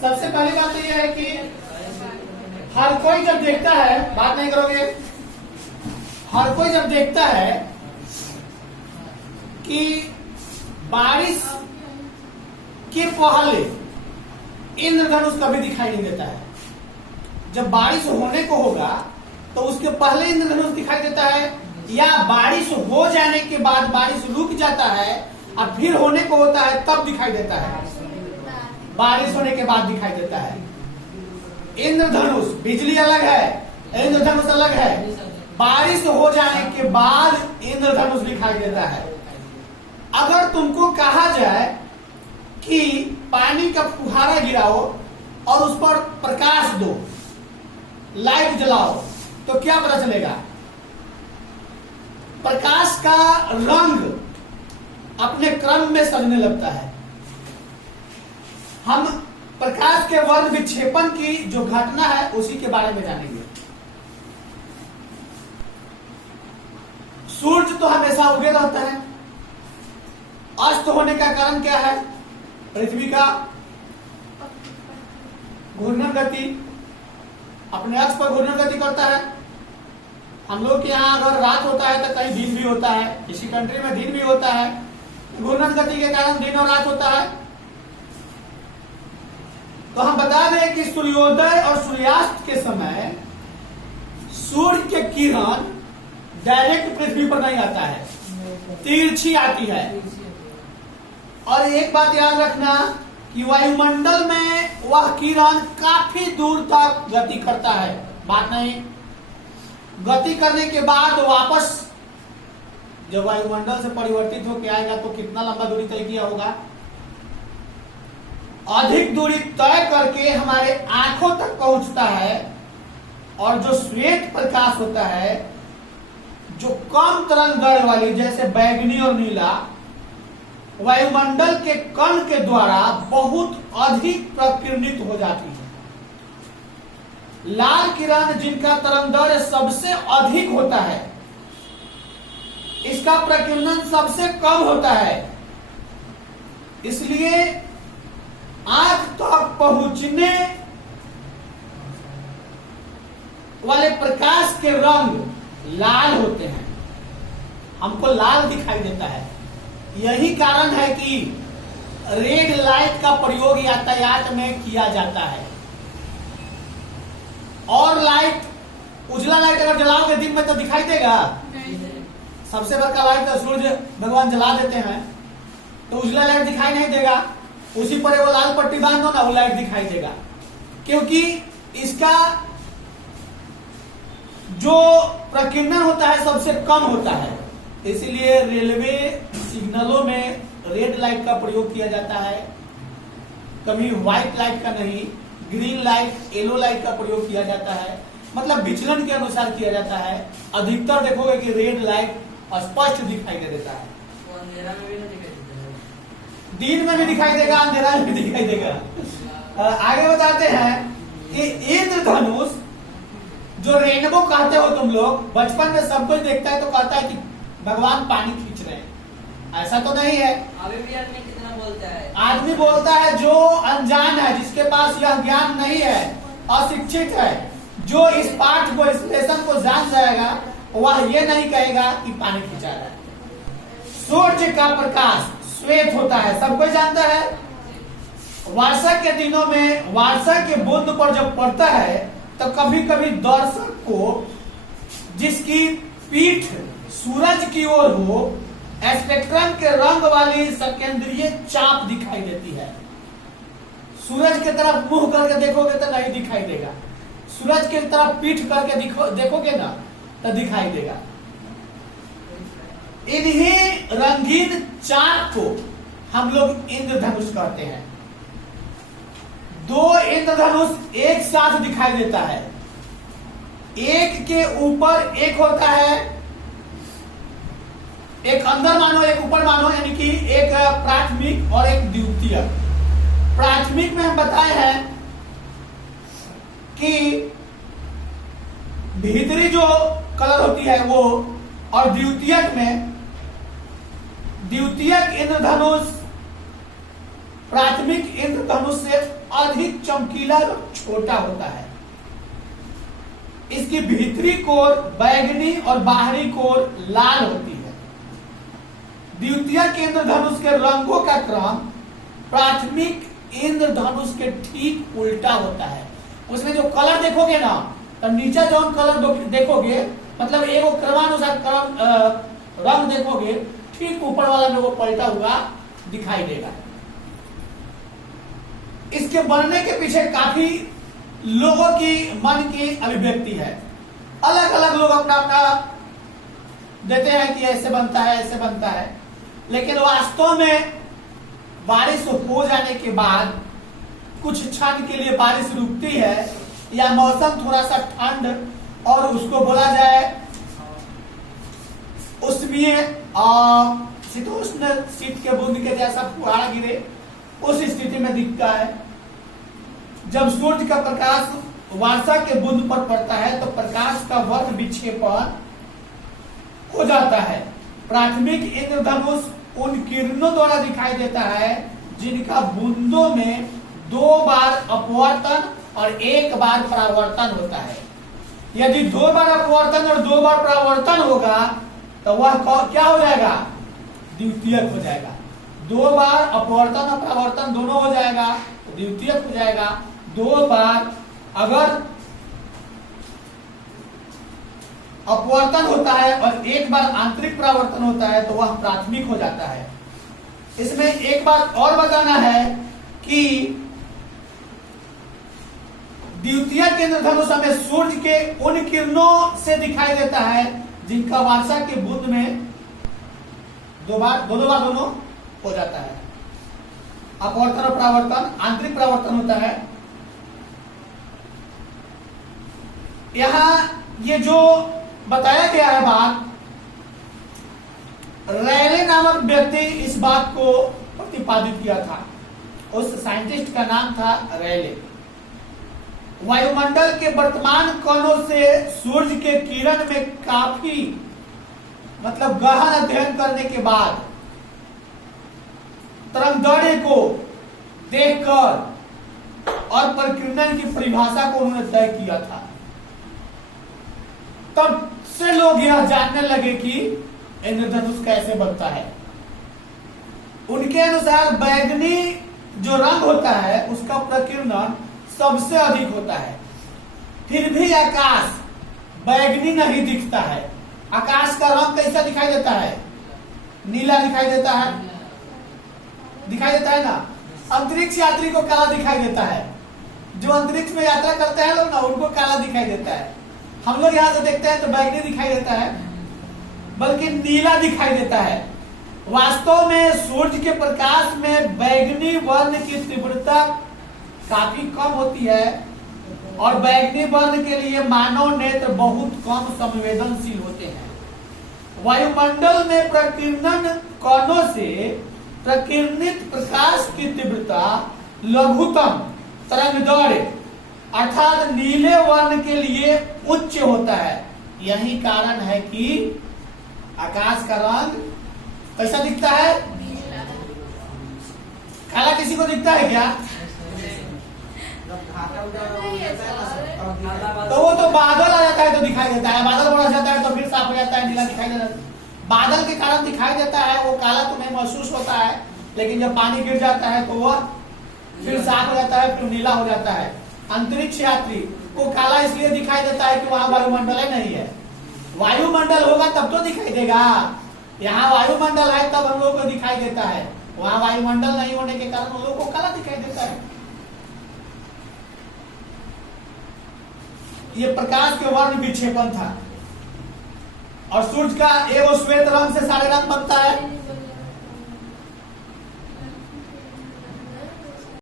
सबसे पहली बात तो यह है कि हर कोई जब देखता है, बात नहीं करोगे, हर कोई जब देखता है कि बारिश के पहले इंद्रधनुष कभी दिखाई नहीं देता है। जब बारिश होने को होगा तो उसके पहले इंद्रधनुष दिखाई देता है, या बारिश हो जाने के बाद बारिश रुक जाता है और फिर होने को होता है तब दिखाई देता है। बारिश होने के बाद दिखाई देता है। इंद्रधनुष, बिजली अलग है, इंद्रधनुष अलग है। बारिश हो जाने के बाद इंद्रधनुष दिखाई देता है। अगर तुमको कहा जाए कि पानी का फुहारा गिराओ और उस पर प्रकाश दो, लाइट जलाओ, तो क्या पता चलेगा? प्रकाश का रंग अपने क्रम में सजने लगता है। हम प्रकाश के वर्ण विक्षेपण की जो घटना है उसी के बारे में जानेंगे। सूर्य तो हमेशा उगे रहता है। अस्त होने का कारण क्या है? पृथ्वी का घूर्णन गति, अपने अक्ष पर घूर्णन गति करता है। हम लोग के यहाँ अगर रात होता है तो कहीं दिन भी होता है, किसी कंट्री में दिन भी होता है। घूर्णन गति के कारण दिन और रात होता है। तो हम बता दें कि सूर्योदय और सूर्यास्त के समय सूर्य के किरण डायरेक्ट पृथ्वी पर नहीं आता है, तिरछी आती है। और एक बात याद रखना कि वायुमंडल में वह किरण काफी दूर तक गति करता है। बात नहीं, गति करने के बाद वापस जब वायुमंडल से परिवर्तित होकर आएगा तो कितना लंबा दूरी तय किया होगा? अधिक दूरी तय करके हमारे आंखों तक पहुंचता है। और जो श्वेत प्रकाश होता है, जो कम तरंग दैर्घ्य वाली, जैसे बैगनी और नीला, वायुमंडल के कण के द्वारा बहुत अधिक प्रकीर्णित हो जाती है। लाल किरण जिनका तरंग दैर्घ्य सबसे अधिक होता है, इसका प्रकीर्णन सबसे कम होता है। इसलिए आंख तक पहुंचने वाले प्रकाश के रंग लाल होते हैं। हमको लाल दिखाई देता है। यही कारण है कि रेड लाइट का प्रयोग यातायात में किया जाता है। और लाइट, उजला लाइट अगर जलाओगे दिन में तो दिखाई देगा? सबसे बड़का लाइट तो सूर्य भगवान जला देते हैं, तो उजला लाइट दिखाई नहीं देगा। उसी पर वो लाल पट्टी बांध दो ना, वो लाइट दिखाई देगा, क्योंकि इसका जो प्रकीर्णन होता है सबसे कम होता है। इसलिए रेलवे सिग्नलों में रेड लाइट का प्रयोग किया जाता है, कभी व्हाइट लाइट का नहीं। ग्रीन लाइट, येलो लाइट का प्रयोग किया जाता है, मतलब विचलन के अनुसार किया जाता है। अधिकतर देखोगे कि रेड लाइट स्पष्ट दिखाई दे देता है। अंधेरा में भी नहीं दिखाई देता है। दिन में भी दिखाई देगा, अंधेरा में भी दिखाई देगा। आगे बताते हैं कि इंद्रधनुष जो रेनबो कहते हो तुम लोग, बचपन में सब कोई देखता है तो कहता है कि भगवान पानी खींच रहे हैं। ऐसा तो नहीं है। अभी भी आदमी कितना बोलता है? आदमी बोलता है जो अनजान है, जिसके पास यह ज्ञान नहीं है, अशिक्षित है। जो इस पाठ को, इस लेसन को जान जाएगा, वह ये नहीं कहेगा कि पानी खींचा रहा है। सूर्य का प्रकाश श्वेत होता है, सब कोई जानता है। वर्षा के दिनों में वर्षा के बूंद पर जब पड़ता है तो कभी कभी दर्शक को, जिसकी पीठ सूरज की ओर हो, स्पेक्ट्रम के रंग वाली संकेंद्रीय चाप दिखाई देती है। सूरज की तरफ मुंह करके देखोगे तो नहीं दिखाई देगा, सूरज की तरफ पीठ करके देखोगे ना तो दिखाई देगा। इन्हीं रंगीन चाप को हम लोग इंद्रधनुष कहते हैं। दो इंद्रधनुष एक साथ दिखाई देता है। एक के ऊपर एक होता है, एक अंदर मानो एक ऊपर मानो, यानी कि एक प्राथमिक और एक द्वितीयक। प्राथमिक में हम बताए हैं कि भीतरी जो कलर होती है वो, और द्वितीयक में, द्वितीयक इंद्रधनुष प्राथमिक इंद्रधनुष से अधिक चमकीला और छोटा होता है। इसकी भीतरी कोर बैगनी और बाहरी कोर लाल होती है। द्वितीयक इंद्रधनुष के रंगों का क्रम प्राथमिक इंद्रधनुष के ठीक उल्टा होता है। उसमें जो कलर देखोगे ना, तो नीचे जो कलर देखोगे, मतलब एगो क्रमानुसार रंग देखोगे, ठीक ऊपर वाला में वो पलटा हुआ दिखाई देगा। इसके बनने के पीछे काफी लोगों की मन की अभिव्यक्ति है। अलग अलग लोग अपना अपना देते हैं कि ऐसे बनता है, ऐसे बनता है, लेकिन वास्तव में बारिश हो जाने के बाद कुछ क्षण के लिए बारिश रुकती है, या मौसम थोड़ा सा ठंड और उसको बोला जाए उष्मीय शीतोष्ण शीत के बूंद के जैसा फुहारा गिरे, उस स्थिति में दिखता है। जब सूर्य का प्रकाश वर्षा के बूंद पर पड़ता है तो प्रकाश का वर्ण विक्षेपण हो जाता है। प्राथमिक इंद्रधनुष उन किरणों द्वारा दिखाई देता है जिनका बूंदों में 2 बार अपवर्तन और 1 बार परावर्तन होता है। यदि 2 बार अपवर्तन और 2 बार परावर्तन होगा तो वह क्या हो जाएगा? द्वितीयक हो जाएगा। 2 बार अपवर्तन और परावर्तन दोनों हो जाएगा तो द्वितीयक हो जाएगा। 2 बार अगर अपवर्तन होता है और 1 बार आंतरिक परावर्तन होता है तो वह प्राथमिक हो जाता है। इसमें एक बात और बताना है कि द्वितीयक इंद्रधनुष हमें सूर्य के उन किरणों से दिखाई देता है जिनका वर्षा के बूंद में 2 बार दोनों हो जाता है। अपवर्तन और परावर्तन, आंतरिक परावर्तन होता है। यहां ये जो बताया गया है बात, रैले नामक व्यक्ति इस बात को प्रतिपादित किया था। उस साइंटिस्ट का नाम था रैले। वायुमंडल के वर्तमान कोणों से सूर्य के किरण में काफी मतलब गहन अध्ययन करने के बाद तरंगदैर्घ्य को देखकर और परिकिरण की परिभाषा को उन्होंने तय किया था। तब से लोग यह जानने लगे कि इंद्रधनुष कैसे बनता है। उनके अनुसार बैगनी जो रंग होता है उसका प्रकीर्णन सबसे अधिक होता है। फिर भी आकाश बैगनी नहीं दिखता है। आकाश का रंग कैसा दिखाई देता है? नीला दिखाई देता है, दिखाई देता है ना। अंतरिक्ष यात्री को काला दिखाई देता है। जो अंतरिक्ष में यात्रा करते हैं लोग ना, उनको काला दिखाई देता है। हम लोग यहां से देखते हैं तो बैगनी दिखाई देता है, बल्कि नीला दिखाई देता है। वास्तव में सूर्य के प्रकाश में बैगनी वर्ण की तीव्रता काफी कम होती है और बैगनी वर्ण के लिए मानव नेत्र बहुत कम संवेदनशील होते हैं। वायुमंडल में प्रकीर्णन कोणों से प्रकीर्णित प्रकाश की तीव्रता लघुतम तरंगदैर्घ्य अर्थात नीले वर्ण के लिए उच्च होता है। यही कारण है कि आकाश का रंग कैसा दिखता है? काला किसी को दिखता है क्या? तो वो तो बादल आ जाता है तो दिखाई देता है, बादल बढ़ जाता है तो फिर साफ हो जाता है, नीला दिखाई देता है। बादल के कारण दिखाई देता है, वो काला तुम्हें महसूस होता है, लेकिन जब पानी गिर जाता है तो वह फिर साफ हो जाता है, फिर नीला हो जाता है। अंतरिक्ष यात्री को काला इसलिए दिखाई देता है कि वहां वायुमंडल ही नहीं है। वायुमंडल होगा तब तो दिखाई देगा। यहाँ वायुमंडल है तब हम लोग को दिखाई देता है, वहां वायुमंडल नहीं होने के कारण हम लोग को काला दिखाई देता है। ये प्रकाश के वर्ण विक्षेपण था। और सूर्य का एवं श्वेत रंग से सारे रंग बनता है।